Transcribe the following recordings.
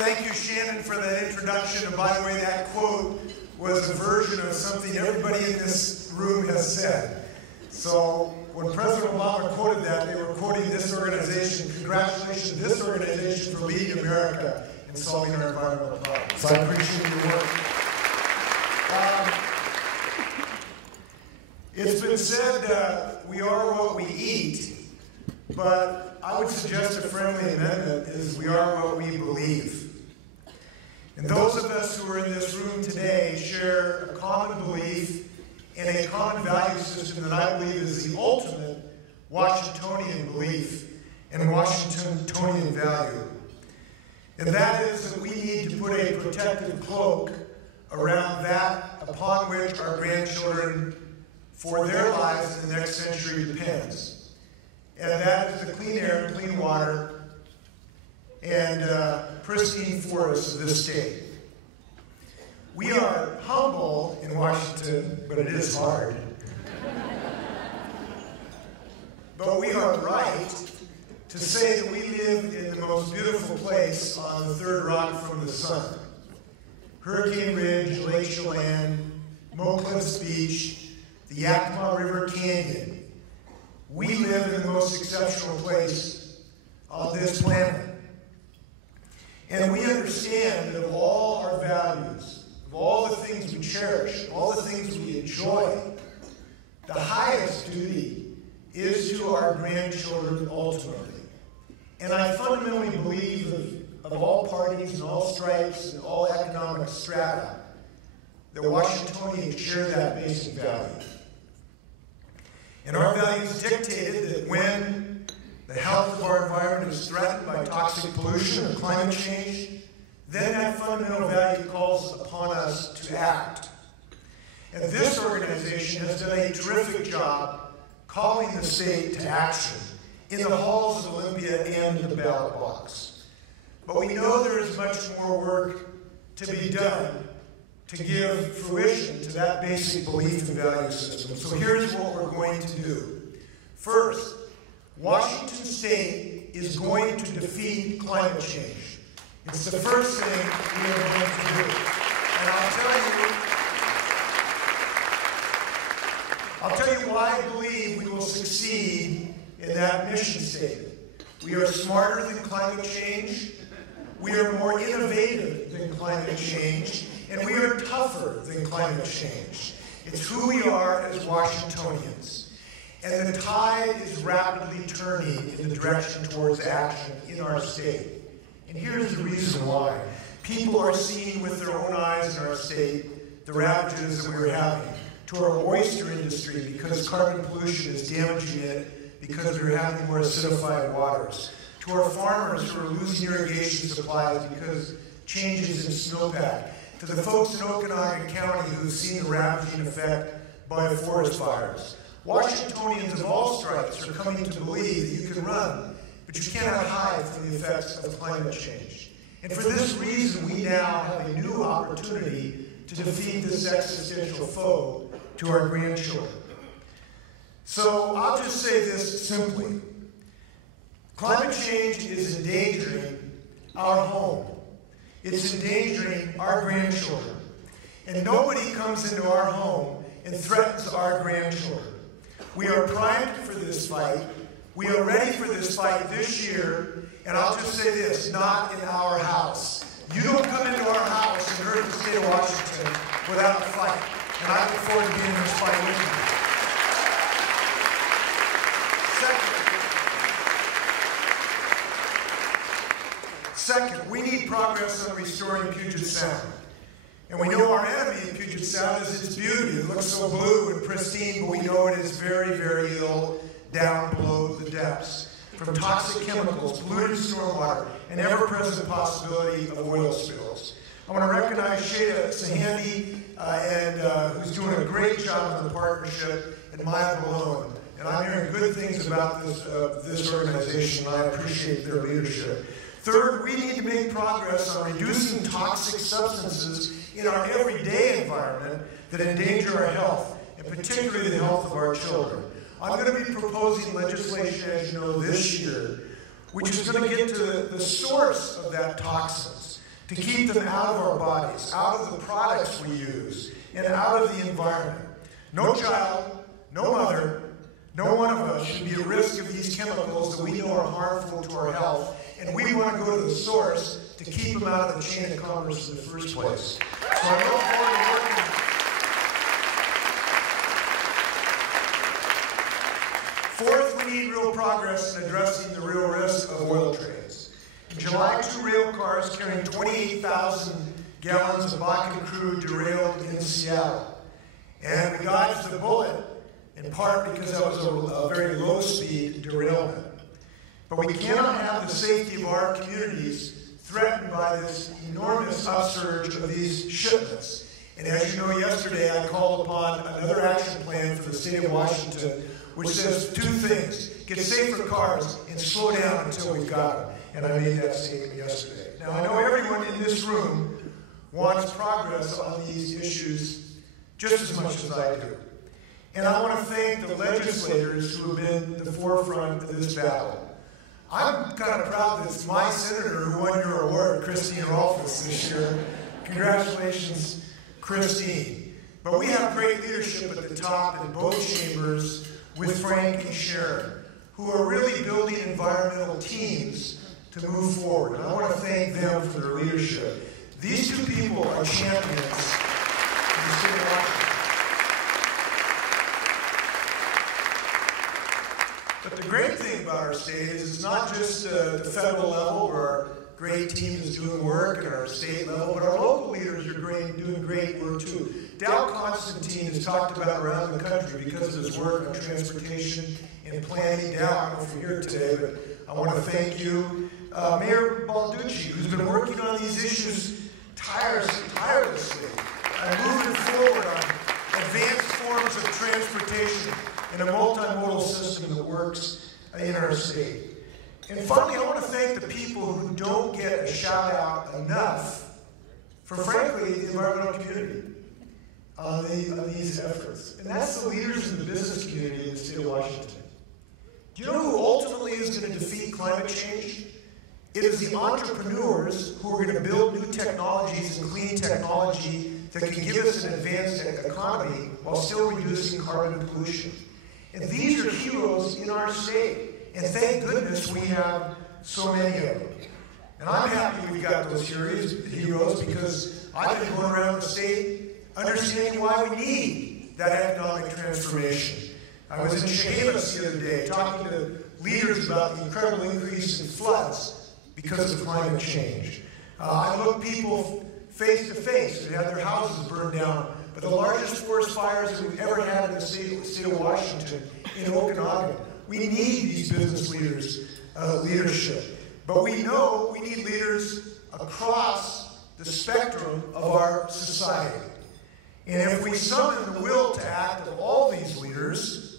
Thank you, Shannon, for that introduction. And by the way, that quote was a version of something everybody in this room has said. So when President Obama quoted that, they were quoting this organization. Congratulations to this organization for leading America in solving our environmental problems. So I appreciate your work. It's been said we are what we eat, but I would suggest a friendly amendment is we are what we believe. And those of us who are in this room today share a common belief and a common value system that I believe is the ultimate Washingtonian belief and Washingtonian value. And that is that we need to put a protective cloak around that upon which our grandchildren, for their lives in the next century, depends. And that is the clean air and clean water and pristine forests of this state. We are humble in Washington, but it is hard. But we are right to say that we live in the most beautiful place on the third rock from the sun. Hurricane Ridge, Lake Chelan, Moe Cliffs Beach, the Yakima River Canyon. We live in the most exceptional place on this planet. And we understand that of all our values, of all the things we cherish, all the things we enjoy, the highest duty is to our grandchildren ultimately. And I fundamentally believe of all parties and all stripes and all economic strata, that Washingtonians share that basic value. And our values dictated that when the health of our environment is threatened by toxic pollution or climate change, then that fundamental value calls upon us to act. And this organization has done a terrific job calling the state to action in the halls of Olympia and in the ballot box. But we know there is much more work to be done to give fruition to that basic belief and value system. So here's what we're going to do. First, Washington State is going to defeat climate change. It's the first thing we are going to do. And I'll tell you why I believe we will succeed in that mission statement. We are smarter than climate change. We are more innovative than climate change. And we are tougher than climate change. It's who we are as Washingtonians. And the tide is rapidly turning in the direction towards action in our state. And here's the reason why. People are seeing with their own eyes in our state the ravages that we're having to our oyster industry because carbon pollution is damaging it because we're having more acidified waters, to our farmers who are losing irrigation supplies because changes in snowpack, to the folks in Okanagan County who've seen the ravaging effect by forest fires. Washingtonians of all stripes are coming to believe that you can run, but you cannot hide from the effects of climate change. And for this reason, we now have a new opportunity to defeat this existential foe to our grandchildren. So I'll just say this simply. Climate change is endangering our home. It's endangering our grandchildren. And nobody comes into our home and threatens our grandchildren. We are primed for this fight. We are ready for this fight this year. And I'll just say this, not in our house. You don't come into our house and hurt the state of Washington without a fight. And I look forward to being in this fight with you. Second, we need progress on restoring Puget Sound. And we know our enemy in Puget Sound is its beauty. It looks so blue and pristine, but we know it is very, very ill down below the depths. From toxic chemicals, polluted stormwater, and ever-present possibility of oil spills. I want to recognize Shada Sahandi, who's doing a great job in the partnership, and Maya Malone. And I'm hearing good things about this organization, and I appreciate their leadership. Third, we need to make progress on reducing toxic substances in our everyday environment that endanger our health, and particularly the health of our children. I'm going to be proposing legislation, as you know, this year, which is going to get to the source of that toxins. to keep them out of our bodies, out of the products we use, and out of the environment. No child, no mother, no one of us should be at risk of these chemicals that we know are harmful to our health, and we want to go to the source to keep them out of the chain of commerce in the first place. So I look forward to working. Fourth, we need real progress in addressing the real risk of oil trades. In July, 2 rail cars carrying 28,000 gallons of Bakken crude derailed in Seattle. And we dodged the bullet, in part because that was a very low-speed derailment. But we cannot have the safety of our communities threatened by this enormous upsurge of these shipments. And as you know, yesterday I called upon another action plan for the state of Washington, which says two things: get safer cars and slow down until we've got them. And I made that statement yesterday. Now, I know everyone in this room wants progress on these issues just as much as I do. And I want to thank the legislators who have been at the forefront of this battle. I'm kind of proud that it's my senator who won your award, Christine Rolfes, this year. Congratulations, Christine. But we have great leadership at the top in both chambers with Frank and Sharon, who are really building environmental teams to move forward. And I want to thank them for their leadership. These two people are champions in the state of Washington. But the great thing about our state is it's not just the federal level where our great team is doing work at our state level, but our local leaders are doing great work too. Dow Constantine has talked about around the country because of his work on transportation and planning. Dow, I don't know if you're here today, but I want to thank you. Mayor Balducci, who's been working on these issues tirelessly and moving forward on advanced forms of transportation in a multimodal system that works in our state. And finally, I want to thank the people who don't get a shout out enough for, frankly, the environmental community on these efforts. And that's the leaders in the business community in the state of Washington. Do you know who ultimately is going to defeat climate change? It is the entrepreneurs who are going to build new technologies and clean technology that can give us an advanced economy while still reducing carbon pollution. And these are heroes in our state. And thank goodness we have so many of them. And I'm happy we've got those heroes because I've been going around the state understanding why we need that economic transformation. I was in Chehalis the other day talking to leaders about the incredible increase in floods because of climate change. I looked people face to face who had their houses burned down, but the largest forest fires that we've ever had in the state of Washington, in Okanagan. We need these business leaders' leadership. But we know we need leaders across the spectrum of our society. And if we summon the will to act of all these leaders,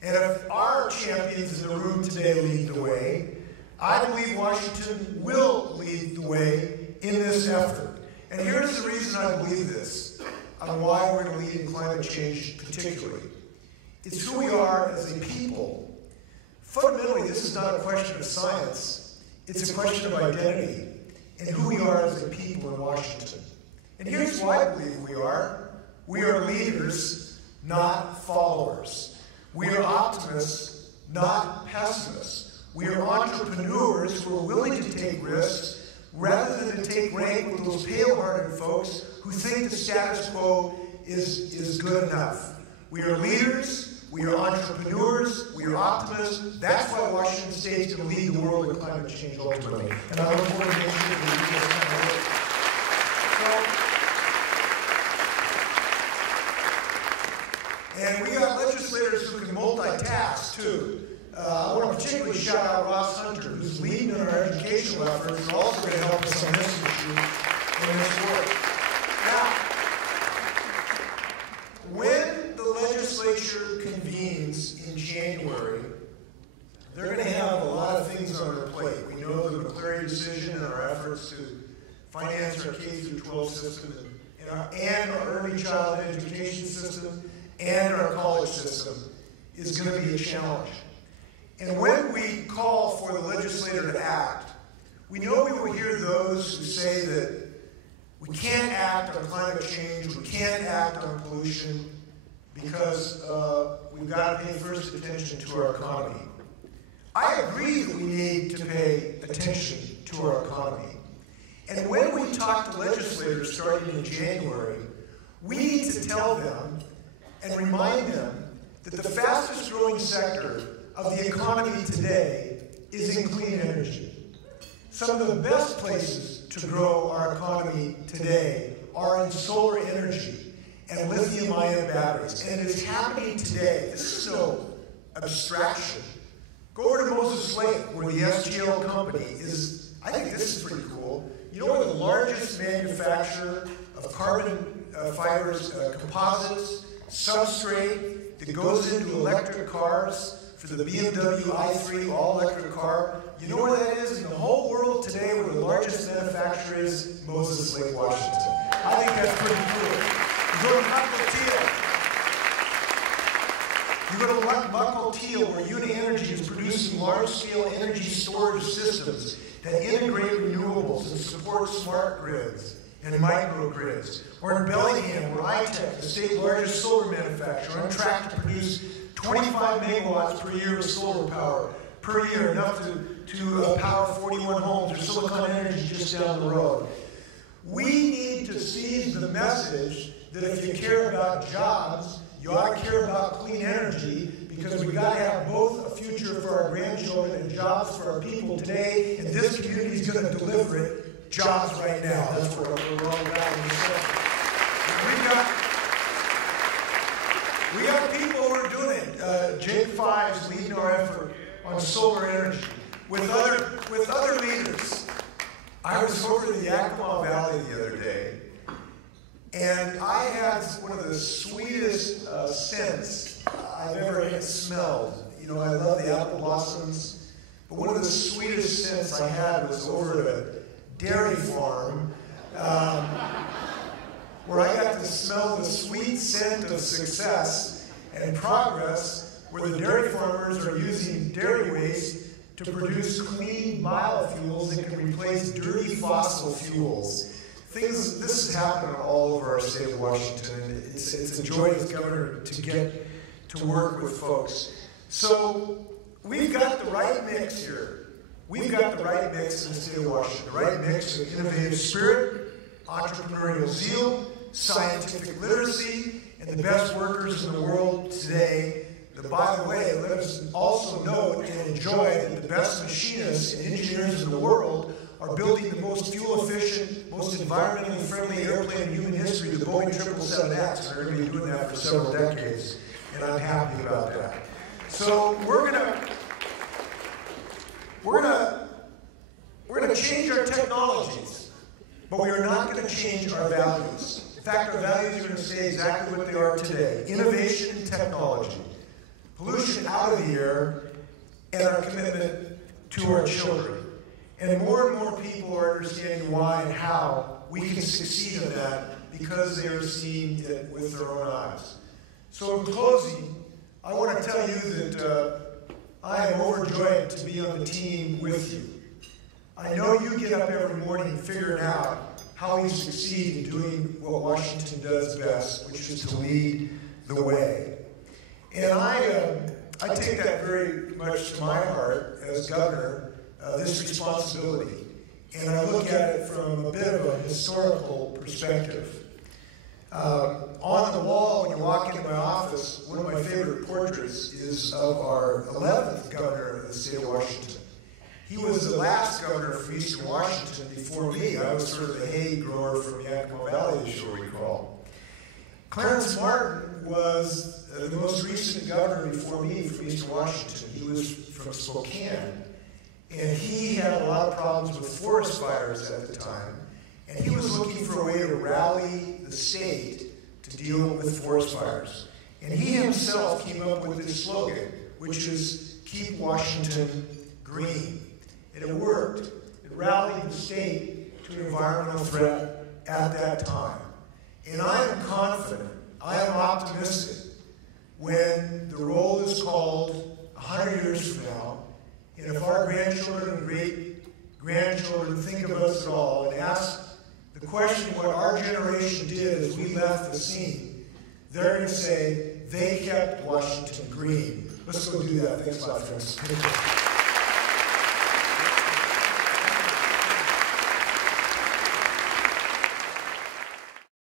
and if our champions in the room today lead the way, I believe Washington will lead the way in this effort. And here's the reason I believe this, on why we're going to lead in climate change particularly. It's who we are as a people. Fundamentally, this is not a question of science. It's a question of identity and who we are as a people in Washington. And here's why I believe we are. We are leaders, not followers. We are optimists, not pessimists. We are entrepreneurs who are willing to take risks rather than to take rank with those pale-hearted folks who think the status quo is good enough. We are leaders. We are entrepreneurs, we are optimists. That's why Washington State is going to lead the world in climate change ultimately. And I look forward to making sure that we do this kind of work. And we got legislators who can multitask too. I want to particularly shout out Ross Hunter, who's leading in our educational efforts and also going to help us on this issue and this work. Now, when the legislature convenes in January, they're going to have a lot of things on their plate. We know the McCleary decision and our efforts to finance our K-12 system and our early childhood education system and our college system is going to be a challenge. And when we call for the legislator to act, We know we will hear those who say that we can't act on climate change, we can't act on pollution because we've got to pay first attention to our economy. I agree that we need to pay attention to our economy. And when we talk to legislators starting in January, we need to tell them and remind them that the fastest growing sector of the economy today is in clean energy. Some of the best places to grow our economy today are in solar energy and lithium-ion batteries. And it is happening today. This is no abstraction. Go over to Moses Lake, where the SGL company is. I think this is pretty cool. You know, we're the largest manufacturer of carbon fibers, composites, substrate that goes into electric cars for the BMW i3 all-electric car. You know where that is? In the whole world today, where the largest manufacturer is Moses Lake, Washington. I think that's pretty cool. You go to Mukilteo, where Uni Energy is producing large-scale energy storage systems that integrate renewables and support smart grids and microgrids. Or in Bellingham, where ITEC, the state's largest solar manufacturer, on track to produce 25 megawatts per year of solar power per year, enough to power 41 homes, or Silicon Energy just down the road. We need to seize the message that if you care about jobs, you ought to care about clean energy, because we've got to have both a future for our grandchildren and jobs for our people today, and this community is going to deliver it, jobs right now. That's what we're all about in this sector. We got people who are doing it. Jake Fives leading our effort on solar energy with other leaders. I was over in the Yakima Valley the other day, and I had one of the sweetest scents I've ever smelled. You know, I love the apple blossoms, but one of the sweetest scents I had was over at a dairy farm, where I got to smell the sweet scent of success and progress, where the dairy farmers are using dairy waste to produce clean biofuels that can replace dirty fossil fuels. This is happening all over our state of Washington, and it's a joy as governor to get to work with folks. So we've got the right mix here. We've got the right mix in the state of Washington, the right mix of innovative spirit, entrepreneurial zeal, scientific literacy, and the best workers in the world today. That, by the way, let us also note and enjoy that the best machinists and engineers in the world are building the most fuel-efficient, most environmentally friendly airplane in human history, the Boeing 777X, and they're going to be doing that for several decades, and I'm happy about that. So we're gonna change our technologies, but we are not going to change our values. In fact, our values are going to stay exactly what they are today: innovation and technology, pollution out of the air, and our commitment to our children. And more people are understanding why and how we can succeed in that, because they are seeing it with their own eyes. So in closing, I want to tell you that I am overjoyed to be on the team with you. I know you get up every morning figuring out how we succeed in doing what Washington does best, which is to lead the way. And I take that very much to my heart as governor, this responsibility. And I look at it from a bit of a historical perspective. On the wall, when you walk into my office, one of my favorite portraits is of our 11th governor of the state of Washington. He was the last governor from Eastern Washington before me. I was sort of the hay grower from Yakima Valley, as you'll recall. Clarence Martin was the most recent governor before me from Eastern Washington. He was from Spokane. And he had a lot of problems with forest fires at the time. And he was looking for a way to rally the state to deal with forest fires. And he himself came up with this slogan, which is, "Keep Washington green." And it worked. It rallied the state to an environmental threat at that time. And I am confident, I am optimistic, when the roll is called 100 years from now, and if our grandchildren and grandchildren think of us at all and ask the question what our generation did as we left the scene, they're going to say they kept Washington green. Let's go do that. Thanks a lot, friends.